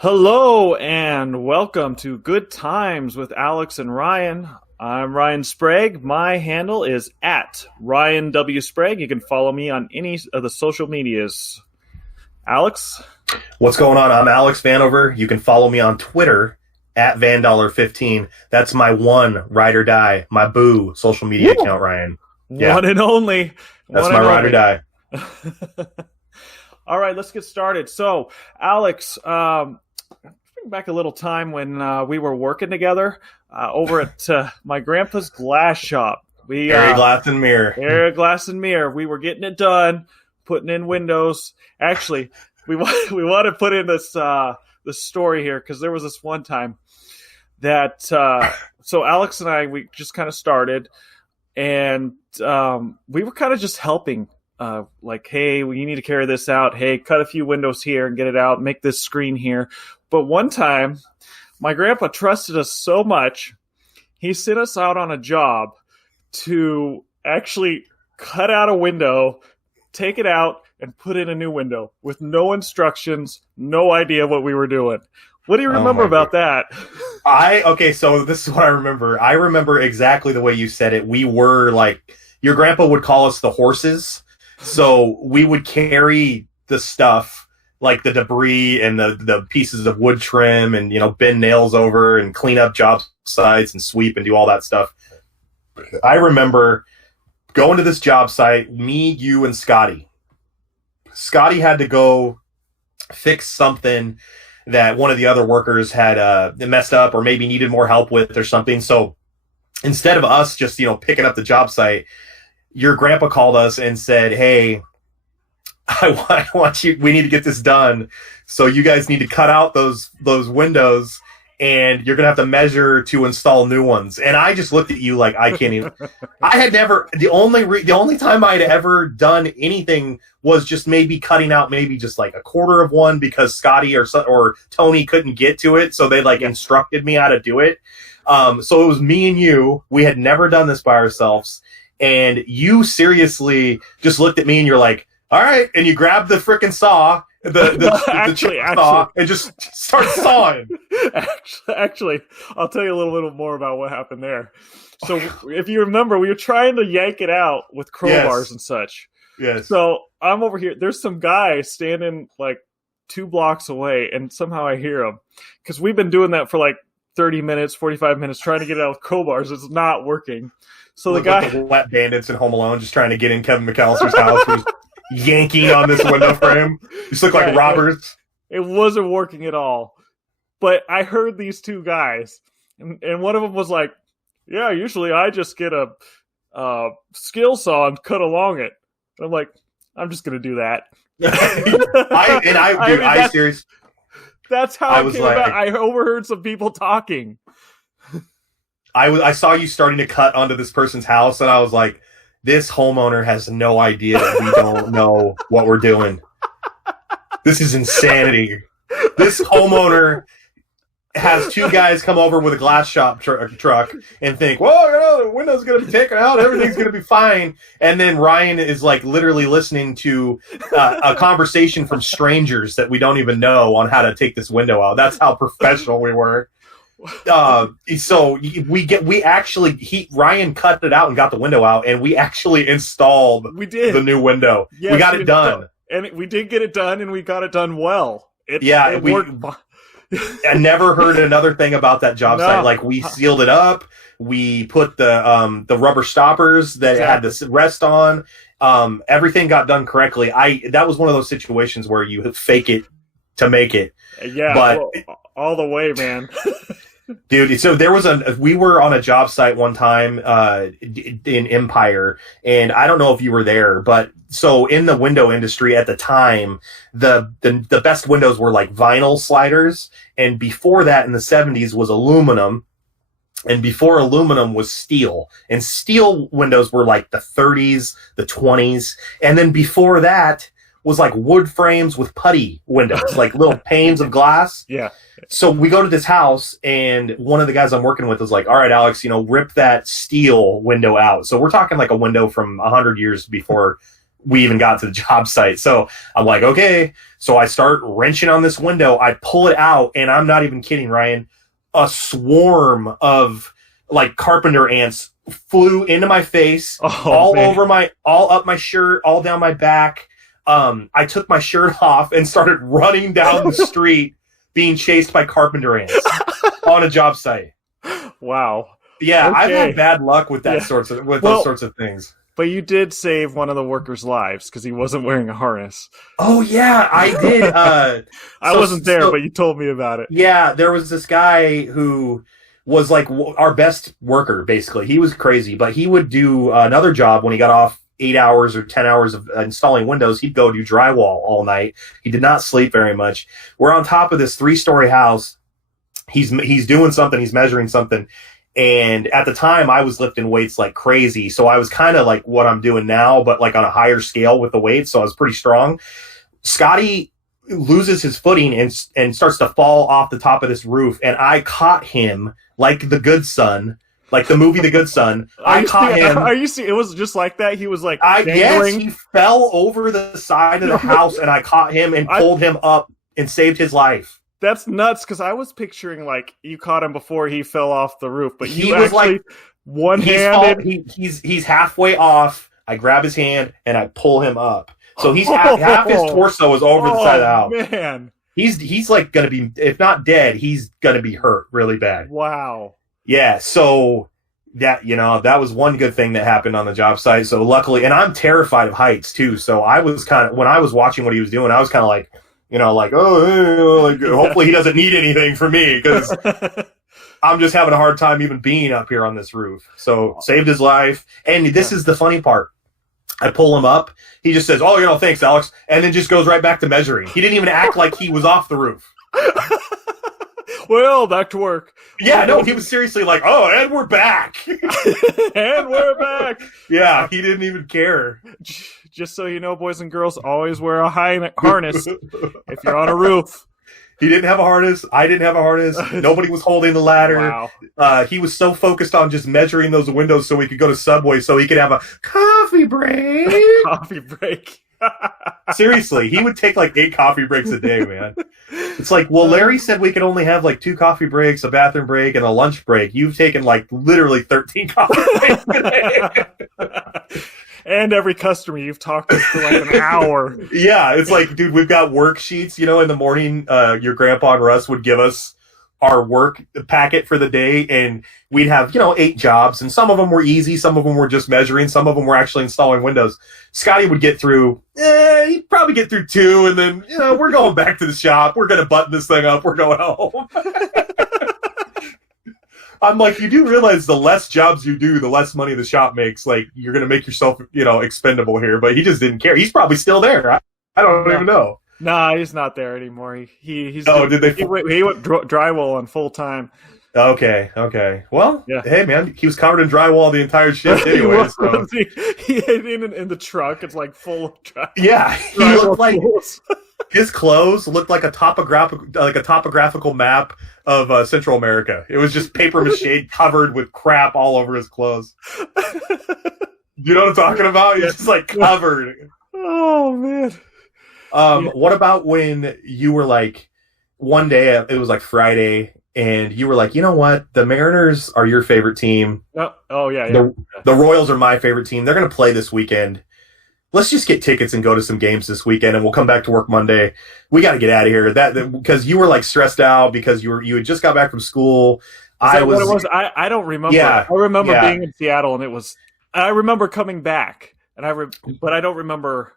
Hello and welcome to Good Times with Alex and Ryan. I'm Ryan Sprague. My handle is at Ryan W. Sprague. You can follow me on any of the social medias. Alex? What's going on? I'm Alex Vanover. You can follow me on Twitter at Vandollar15. That's my one ride or die, my boo social media account, Ryan. Yeah. One and only. That's my ride or die. All right, let's get started. So, Alex, bring back a little time when we were working together over at my grandpa's glass shop. Area Glass and Mirror. Area Glass and Mirror. We were getting it done, putting in windows. Actually, we want to put in this story here because there was this one time that so Alex and we just kind of started, and we were kind of just helping. Like, hey, you need to carry this out. Hey, cut a few windows here and get it out. Make this screen here. But one time, my grandpa trusted us so much, he sent us out on a job to actually cut out a window, take it out, and put in a new window with no instructions, no idea what we were doing. What do you remember about that? Okay, so this is what I remember. I remember exactly the way you said it. We were like, your grandpa would call us the horses. So we would carry the stuff, like the debris and the pieces of wood trim and, bend nails over and clean up job sites and sweep and do all that stuff. I remember going to this job site, me, you, and Scotty. Scotty had to go fix something that one of the other workers had messed up or maybe needed more help with or something. So instead of us just, picking up the job site, your grandpa called us and said, hey, I want you, we need to get this done. So you guys need to cut out those windows and you're going to have to measure to install new ones. And I just looked at you like, I can't even, I had never, the only time I'd ever done anything was just maybe cutting out maybe just like a quarter of one because Scotty or Tony couldn't get to it. So they instructed me how to do it. So it was me and you, we had never done this by ourselves. And you seriously just looked at me and you're like, all right. And you grabbed the freaking saw, the saw, and just start sawing. Actually, I'll tell you a little bit more about what happened there. So if you remember, we were trying to yank it out with crowbars and such. Yes. So I'm over here. There's some guy standing like 2 blocks away, and somehow I hear him because we've been doing that for like 30 minutes, 45 minutes, trying to get it out with crowbars. It's not working. So the guy, like the wet bandits in Home Alone, just trying to get in Kevin McAllister's house, was yanking on this window frame. You just look like robbers. It wasn't working at all. But I heard these two guys, and one of them was like, "Yeah, usually I just get a skill saw and cut along it." And I'm like, "I'm just gonna do that." Seriously. That's how it came about. I overheard some people talking. I saw you starting to cut onto this person's house, and I was like, this homeowner has no idea that we don't know what we're doing. This is insanity. This homeowner has 2 guys come over with a glass shop truck and think, well, the window's going to be taken out, everything's going to be fine. And then Ryan is like literally listening to a conversation from strangers that we don't even know on how to take this window out. That's how professional we were. So Ryan cut it out and got the window out, and we actually installed the new window. Yes, we got it done. And we did get it done, and we got it done well. It worked. I never heard another thing about that job site. Like, we sealed it up. We put the rubber stoppers that had the rest on. Everything got done correctly. That was one of those situations where you fake it to make it. Yeah, but all the way, man. Dude, so we were on a job site one time in Empire, and I don't know if you were there, but so in the window industry at the time, the best windows were like vinyl sliders, and before that in the 70s was aluminum, and before aluminum was steel, and steel windows were like the 30s, the 20s, and then before that was like wood frames with putty windows, like little panes of glass. Yeah. So we go to this house, and one of the guys I'm working with is like, all right, Alex, rip that steel window out. So we're talking like a window from 100 years before we even got to the job site. So I'm like, okay. So I start wrenching on this window. I pull it out, and I'm not even kidding, Ryan. A swarm of like carpenter ants flew into my face, all up my shirt, all down my back. I took my shirt off and started running down the street being chased by carpenter ants on a job site. Wow. Yeah, okay. I've had bad luck with those sorts of things. But you did save one of the workers' lives because he wasn't wearing a harness. Oh yeah, I did. I wasn't there, but you told me about it. Yeah, there was this guy who was like our best worker, basically. He was crazy, but he would do another job when he got off 8 hours or 10 hours of installing windows. He'd go do drywall all night. He did not sleep very much. We're on top of this 3-story house. He's doing something. He's measuring something. And at the time, I was lifting weights like crazy. So I was kind of like what I'm doing now, but like on a higher scale with the weights. So I was pretty strong. Scotty loses his footing and starts to fall off the top of this roof. And I caught him like the good son, like the movie The Good Son. I caught him. Are you serious? It was just like that? He was like yes, he fell over the side of the house, and I caught him and pulled him up and saved his life. That's nuts, because I was picturing like you caught him before he fell off the roof, but he was like one-handed. He's halfway off. I grab his hand and I pull him up. So he's half his torso is over the side of the house. Man. He's like gonna be, if not dead, he's gonna be hurt really bad. Wow. Yeah, so that was one good thing that happened on the job site. So luckily, and I'm terrified of heights too. So I was kind of, when I was watching what he was doing, I was kind of like, hopefully he doesn't need anything from me, because I'm just having a hard time even being up here on this roof. So saved his life. And this is the funny part. I pull him up. He just says, thanks, Alex. And then just goes right back to measuring. He didn't even act like he was off the roof. Well, back to work. Yeah, no, he was seriously like, and we're back. And we're back. Yeah, he didn't even care. Just so you know, boys and girls, always wear a harness if you're on a roof. He didn't have a harness. I didn't have a harness. Nobody was holding the ladder. Wow. He was so focused on just measuring those windows so he could go to Subway so he could have a coffee break. Coffee break. Seriously, he would take like 8 coffee breaks a day, man. It's like, well, Larry said we could only have like 2 coffee breaks, a bathroom break, and a lunch break. You've taken like literally 13 coffee breaks a day. And every customer you've talked to for like an hour. Yeah, it's like, dude, we've got worksheets. In the morning, your grandpa and Russ would give us our work packet for the day, and we'd have 8 jobs, and some of them were easy, some of them were just measuring, some of them were actually installing windows. Scotty would get through he'd probably get through 2, and then we're going back to the shop, we're gonna button this thing up, we're going home. I'm like, you do realize the less jobs you do, the less money the shop makes. Like, you're gonna make yourself expendable here. But he just didn't care. He's probably still there. I don't even know. Nah, he's not there anymore. He went drywall on full time. Okay. Well, yeah. Hey man, he was covered in drywall the entire shift anyway. He in the truck. It's like full of drywall. Yeah, he looked like his clothes looked like a topographical map of Central America. It was just paper mache covered with crap all over his clothes. You know what I'm talking about? He's just like covered. Oh man. What about when you were like, one day it was like Friday, and you were like, you know what? The Mariners are your favorite team. Oh yeah. The Royals are my favorite team. They're going to play this weekend. Let's just get tickets and go to some games this weekend, and we'll come back to work Monday. We got to get out of here. Because you were like stressed out because you had just got back from school. What it was? I don't remember. Yeah, I remember being in Seattle, and it was. I remember coming back, and but I don't remember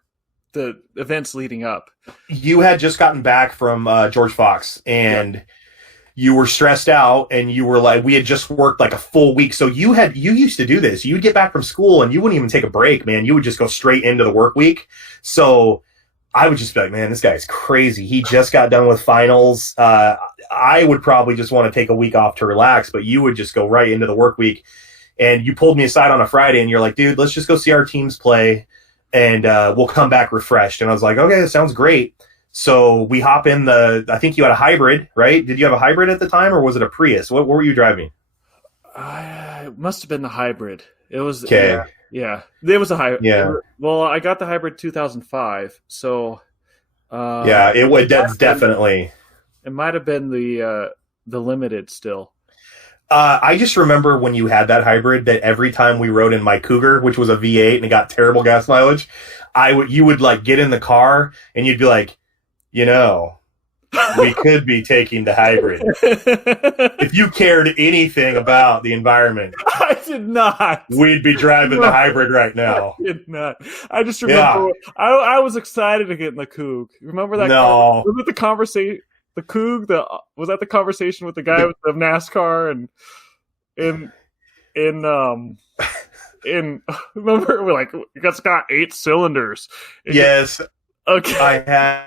the events leading up. You had just gotten back from George Fox, and you were stressed out, and you were like, we had just worked like a full week. So you used to do this. You'd get back from school and you wouldn't even take a break, man. You would just go straight into the work week. So I would just be like, man, this guy's crazy. He just got done with finals. I would probably just want to take a week off to relax, but you would just go right into the work week. And you pulled me aside on a Friday and you're like, dude, let's just go see our teams play, and we'll come back refreshed. And I was like, okay, that sounds great. So we hop in I think you had a hybrid, right? Did you have a hybrid at the time, or was it a Prius? What were you driving? It must have been the hybrid. It was Okay. yeah. It was a hybrid. Yeah. Well, I got the hybrid 2005, so Yeah, it would. That's definitely. it might have been the limited still. I just remember when you had that hybrid that every time we rode in my Cougar, which was a V8 and it got terrible gas mileage, you would like get in the car and you'd be like, you know, we could be taking the hybrid. If you cared anything about the environment, I did not. We'd be driving the hybrid right now. I did not. I just remember I was excited to get in the Coug. Remember that? No. Was it the conversation? The Coug? Was that the conversation with the guy with the NASCAR and remember we're like it's got 8 cylinders. Yes. Okay.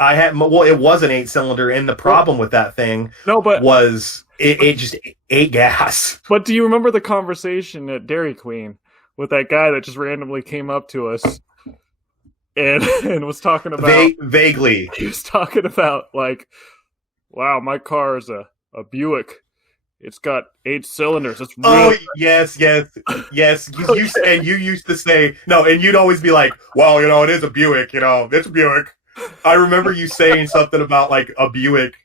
I had well, it was an 8-cylinder, and the problem with that thing was it just ate gas. But do you remember the conversation at Dairy Queen with that guy that just randomly came up to us and was talking about vaguely? He was talking about like, wow, my car is a Buick. It's got 8 cylinders. It's really yes. You used to say no, and you'd always be like, well, it is a Buick. It's a Buick. I remember you saying something about like a Buick.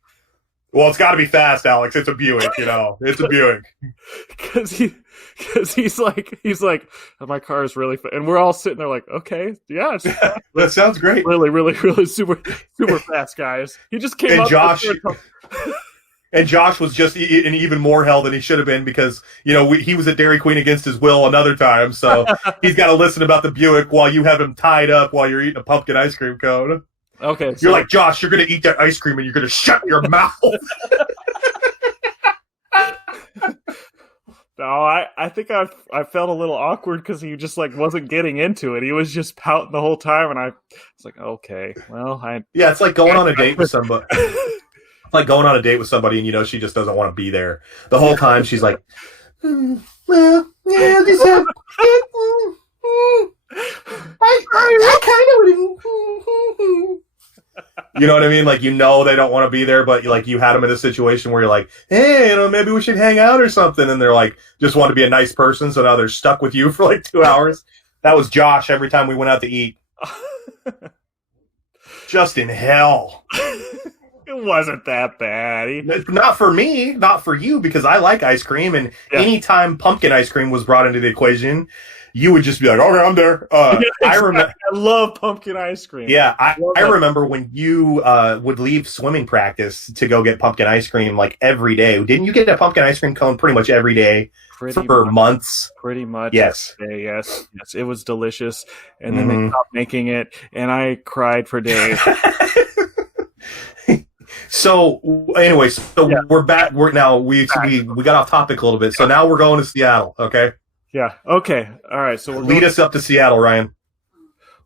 Well, it's got to be fast, Alex. It's a Buick, It's a Buick. Because he's like, my car is really fast. And we're all sitting there like, okay, yeah. That sounds great. Really, really, really super fast, guys. He just came up. And Josh was just in even more hell than he should have been because, he was at Dairy Queen against his will another time. So he's got to listen about the Buick while you have him tied up while you're eating a pumpkin ice cream cone. Okay. You're like, Josh, you're going to eat that ice cream and you're going to shut your mouth. No, I think I felt a little awkward because he just like wasn't getting into it. He was just pouting the whole time, and I was like, okay, well, yeah, it's like going on a date with somebody. Like going on a date with somebody, and she just doesn't want to be there the whole time. She's like, well, yeah, this I kind of would. You know what I mean? Like, they don't want to be there, but you had them in a situation where you're like, hey, maybe we should hang out or something. And they're like, just want to be a nice person. So now they're stuck with you for like 2 hours. That was Josh every time we went out to eat. Just in hell. It wasn't that bad. Not for me, not for you, because I like ice cream. And anytime pumpkin ice cream was brought into the equation, you would just be like, okay, I'm there. I love pumpkin ice cream. Yeah, I remember when you would leave swimming practice to go get pumpkin ice cream like every day. Didn't you get a pumpkin ice cream cone pretty much every day for months? Pretty much. Yes. Yes. It was delicious. And then they stopped making it, and I cried for days. So anyway, we're back. We got off topic a little bit. So now we're going to Seattle. Okay. Yeah. Okay. All right. So lead us up to Seattle, Ryan.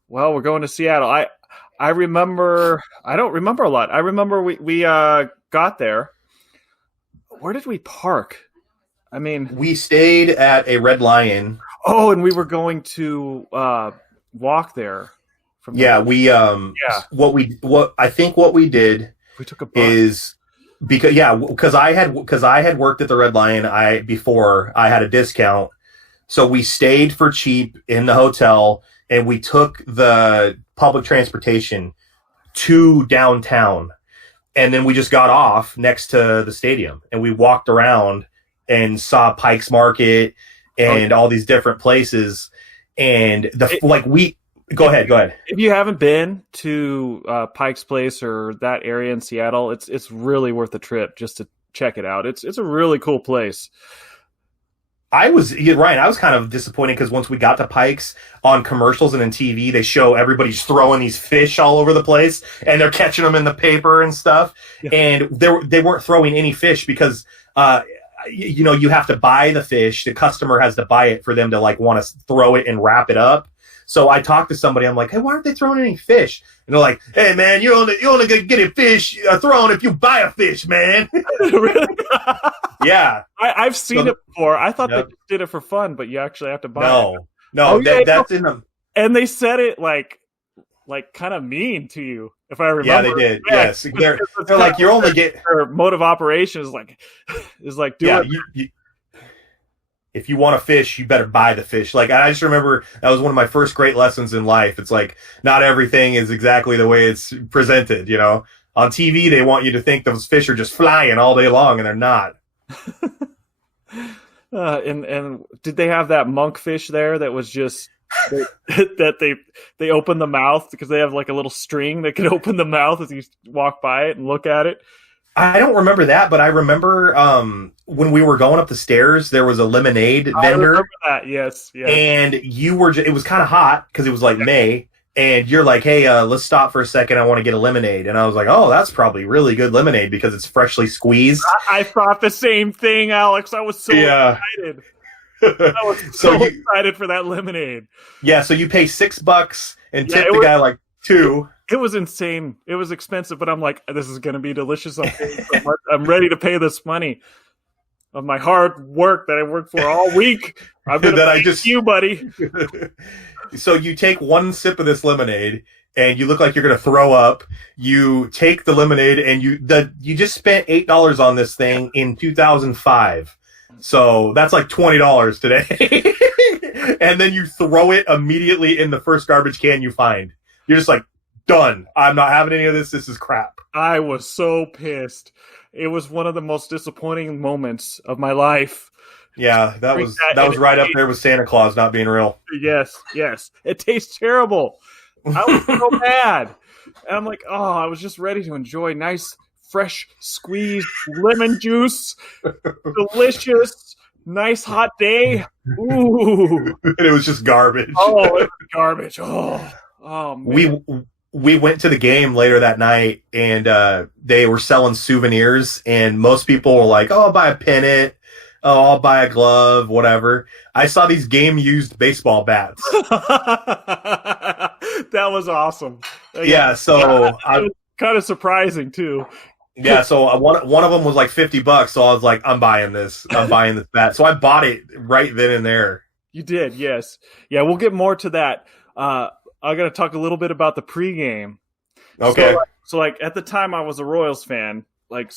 Well, we're going to Seattle. I remember. I don't remember a lot. I remember we got there. Where did we park? I mean, we stayed at a Red Lion. Oh, and we were going to walk there. What I think what we did. We took a bus. Is because I had worked at the Red Lion before I had a discount. So we stayed for cheap in the hotel, and we took the public transportation to downtown. And then we just got off next to the stadium, and we walked around and saw Pikes Market and all these different places. And go ahead. If you haven't been to Pikes Place or that area in Seattle, it's really worth the trip just to check it out. It's a really cool place. Ryan, I was kind of disappointed because once we got to Pikes, on commercials and in TV, they show everybody's throwing these fish all over the place, and they're catching them in the paper and stuff. Yeah. And they weren't throwing any fish because, you have to buy the fish. The customer has to buy it for them to want to throw it and wrap it up. So I talked to somebody. I'm like, hey, why aren't they throwing any fish? And they're like, hey, man, you only gonna get a fish thrown if you buy a fish, man. Really? Yeah. I've seen it before. I thought they just did it for fun, but you actually have to buy it. No, that's in them. And they said it like kind of mean to you, if I remember. Yeah, they did. Yes. They're like, you're only getting... Their mode of operation is like, do it. if you want to fish, you better buy the fish. Like, I just remember that was one of my first great lessons in life. It's like, not everything is exactly the way it's presented, you know? On TV, they want you to think those fish are just flying all day long, and they're not. And did they have that monkfish there that was just that they open the mouth because they have like a little string that can open the mouth as you walk by it and look at it? I don't remember that, but I remember when we were going up the stairs, there was a lemonade vendor. I remember that, yes. And it was kind of hot because it was like May, and you're like, hey, let's stop for a second. I want to get a lemonade. And I was like, oh, that's probably really good lemonade because it's freshly squeezed. I thought the same thing, Alex. I was so excited. I was so excited for that lemonade. Yeah, so you pay $6 and tip the guy like $2. It was insane. It was expensive, but I'm like, this is going to be delicious. I'm ready to pay this money of my hard work that I worked for all week. I'm going to thank you, buddy. So you take one sip of this lemonade, and you look like you're going to throw up. You take the lemonade, and you just spent $8 on this thing in 2005. So that's like $20 today. And then you throw it immediately in the first garbage can you find. You're just like, done. I'm not having any of this. This is crap. I was so pissed. It was one of the most disappointing moments of my life. Yeah, that was right up there with Santa Claus not being real. Yes. It tastes terrible. I was so mad. And I'm like, oh, I was just ready to enjoy nice, fresh, squeezed lemon juice. Delicious, nice hot day. Ooh. It was just garbage. Oh, it was garbage. Oh man. We went to the game later that night, and they were selling souvenirs, and most people were like, oh, I'll buy a pennant. Oh, I'll buy a glove, whatever. I saw these game-used baseball bats. That was awesome. Yeah, so... it was kind of surprising, too. Yeah, so one of them was like $50, so I was like, I'm buying this. I'm buying this bat. So I bought it right then and there. You did, yes. Yeah, we'll get more to that. I got to talk a little bit about the pregame. Okay. So like at the time I was a Royals fan. Like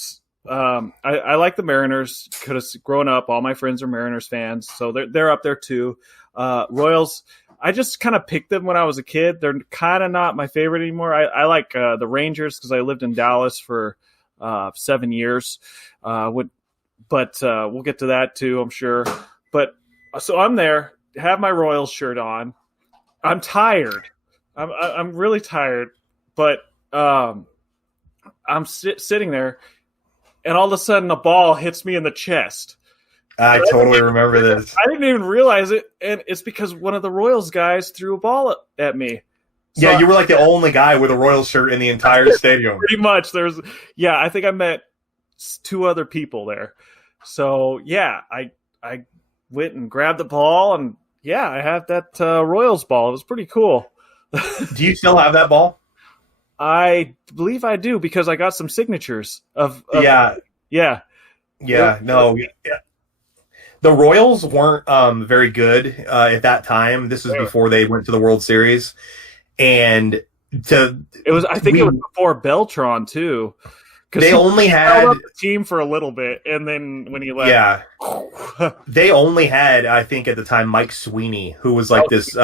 I like the Mariners because growing up, all my friends are Mariners fans, so they're up there too. Royals, I just kind of picked them when I was a kid. They're kind of not my favorite anymore. I like the Rangers because I lived in Dallas for 7 years. But we'll get to that too, I'm sure. But so I'm there, have my Royals shirt on. I'm tired. I'm really tired, but I'm sitting there, and all of a sudden a ball hits me in the chest. I totally remember this. I didn't even realize it, and it's because one of the Royals guys threw a ball at me. So yeah, you were like the only guy with a Royals shirt in the entire stadium. Pretty much. I think I met 2 other people there. So yeah, I went and grabbed the ball, and yeah, I have that Royals ball. It was pretty cool. Do you still have that ball? I believe I do because I got some signatures of Yeah. No. Yeah. The Royals weren't very good at that time. This was before they went to the World Series, and it was before Beltran too. They only had the team for a little bit, and then when he left, they only had, I think at the time, Mike Sweeney, who was like this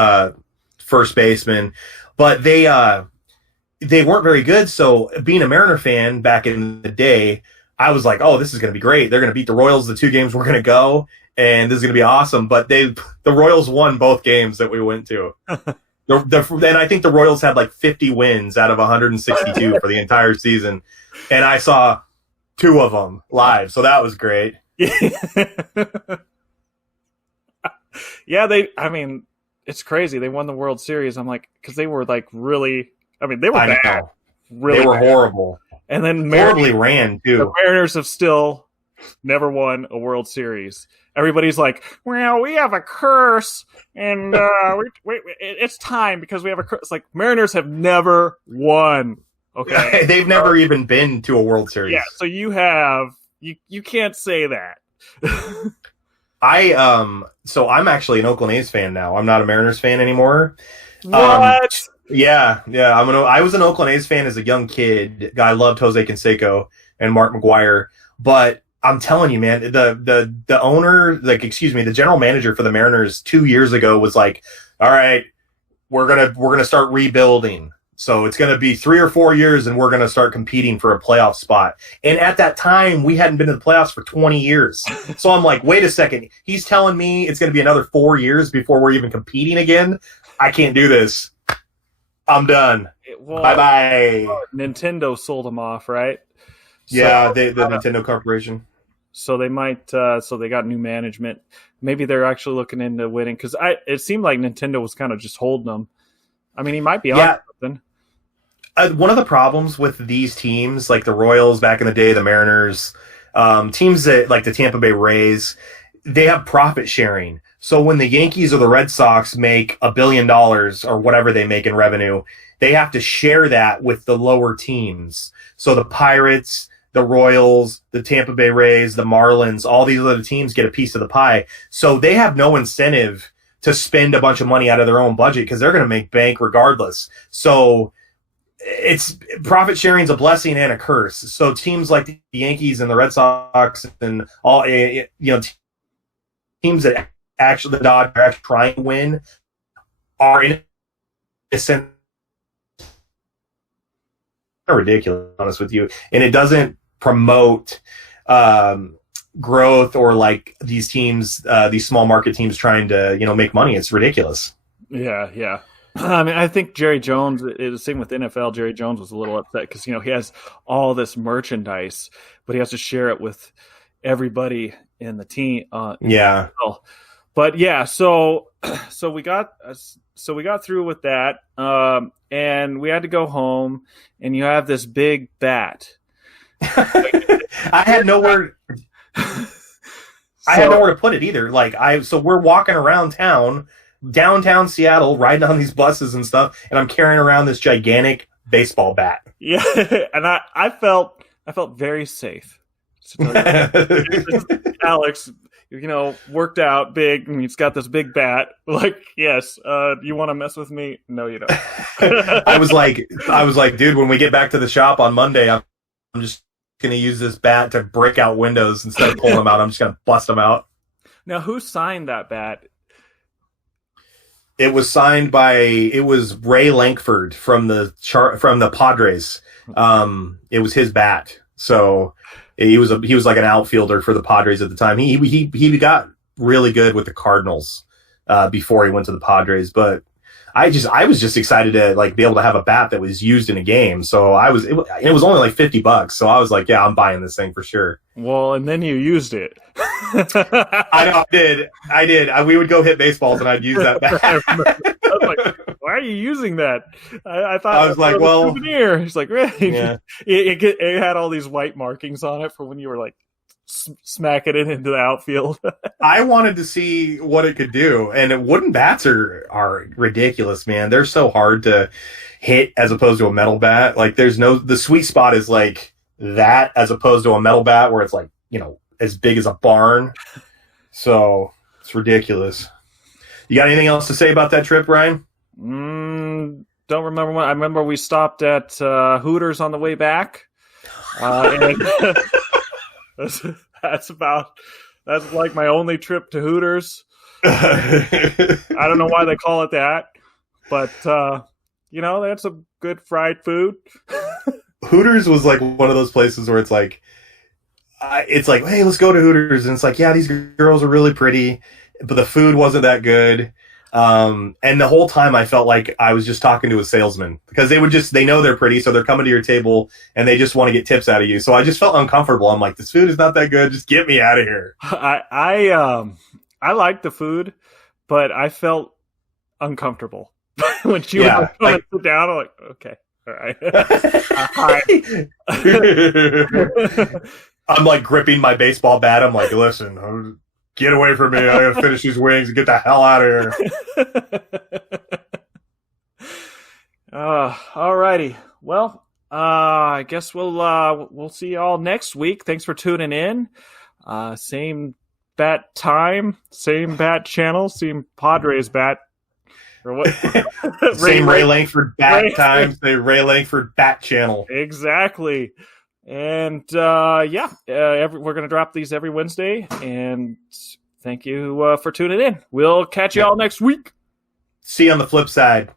first baseman, but they weren't very good. So being a Mariner fan back in the day, I was like, oh, this is going to be great. They're going to beat the Royals the 2 games we're going to go, and this is going to be awesome. But the Royals won both games that we went to. Then I think the Royals had like 50 wins out of 162 for the entire season. And I saw 2 of them live, so that was great. Yeah, it's crazy. They won the World Series. I'm like, because they were like really, they were bad. Really they were bad. Horrible. And then horribly ran, too. The Mariners have still never won a World Series. Everybody's like, well, we have a curse, and it's time because we have a curse. It's like, Mariners have never won. Okay, they've never even been to a World Series. Yeah, so you can't say that. So I'm actually an Oakland A's fan now. I'm not a Mariners fan anymore. What? Yeah. I was an Oakland A's fan as a young kid. I loved Jose Canseco and Mark McGuire, but I'm telling you, man, the owner, like, excuse me, the general manager for the Mariners 2 years ago was like, all right, we're gonna start rebuilding. So it's gonna be 3 or 4 years, and we're gonna start competing for a playoff spot. And at that time, we hadn't been to the playoffs for 20 years. So I'm like, wait a second, he's telling me it's gonna be another 4 years before we're even competing again. I can't do this. I'm done. Well, bye bye. Nintendo sold them off, right? Yeah, the Nintendo Corporation. So they might. So they got new management. Maybe they're actually looking into winning, because it seemed like Nintendo was kind of just holding them. I mean, he might be on something. One of the problems with these teams, like the Royals back in the day, the Mariners, teams that like the Tampa Bay Rays, they have profit sharing. So when the Yankees or the Red Sox make $1 billion or whatever they make in revenue, they have to share that with the lower teams. So the Pirates, the Royals, the Tampa Bay Rays, the Marlins, all these other teams get a piece of the pie. So they have no incentive to spend a bunch of money out of their own budget because they're going to make bank regardless. So it's profit sharing is a blessing and a curse. So teams like the Yankees and the Red Sox and all, teams that actually the Dodgers are actually trying to win are in a sense ridiculous, honest with you, and it doesn't promote growth or like these teams, these small market teams trying to make money. It's ridiculous. Yeah. I mean, I think Jerry Jones, the same with NFL, Jerry Jones was a little upset because, he has all this merchandise, but he has to share it with everybody in the team. Yeah. But yeah, so we got through with that, and we had to go home, and you have this big bat. I had nowhere to put it either. So we're walking around town, downtown Seattle, riding on these buses and stuff, and I'm carrying around this gigantic baseball bat. Yeah, and I felt very safe. Alex, worked out big, and he's got this big bat. Like, yes, you want to mess with me? No, you don't. I was like, dude, when we get back to the shop on Monday, I'm just going to use this bat to break out windows instead of pulling them out. I'm just going to bust them out. Now, who signed that bat? It was signed it was Ray Lankford from the Padres. It was his bat. So he was like an outfielder for the Padres at the time. He got really good with the Cardinals before he went to the Padres, but I was just excited to be able to have a bat that was used in a game. So it was only like $50. So I was like, yeah, I'm buying this thing for sure. Well, and then you used it. I did. We would go hit baseballs and I'd use that bat. I was like, why are you using that? I thought I was like, well, souvenir. He's like, really? Yeah. It had all these white markings on it for when you were like smacking it into the outfield. I wanted to see what it could do, and wooden bats are ridiculous, man. They're so hard to hit as opposed to a metal bat. Like, the sweet spot is like that as opposed to a metal bat where it's like, as big as a barn. So it's ridiculous. You got anything else to say about that trip, Ryan? Don't remember when. I remember we stopped at Hooters on the way back. And that's like my only trip to Hooters. I don't know why they call it that, but they had some good fried food. Hooters was like one of those places where it's like, hey, let's go to Hooters, and it's like, yeah, these girls are really pretty, but the food wasn't that good. And the whole time I felt like I was just talking to a salesman, because they know they're pretty, so they're coming to your table and they just want to get tips out of you. So I just felt uncomfortable. I'm like, this food is not that good. Just get me out of here. I liked the food, but I felt uncomfortable when she would sit down. I'm like, okay, all right. I'm like gripping my baseball bat. I'm like, listen, get away from me. I gotta finish these wings and get the hell out of here. All righty. Well, I guess we'll see you all next week. Thanks for tuning in. Same bat time, same bat channel, same Padres bat. Or what? Same Ray Lankford bat time, the Ray Lankford bat channel. Exactly. And we're going to drop these every Wednesday. And thank you for tuning in. We'll catch you all next week. See you on the flip side.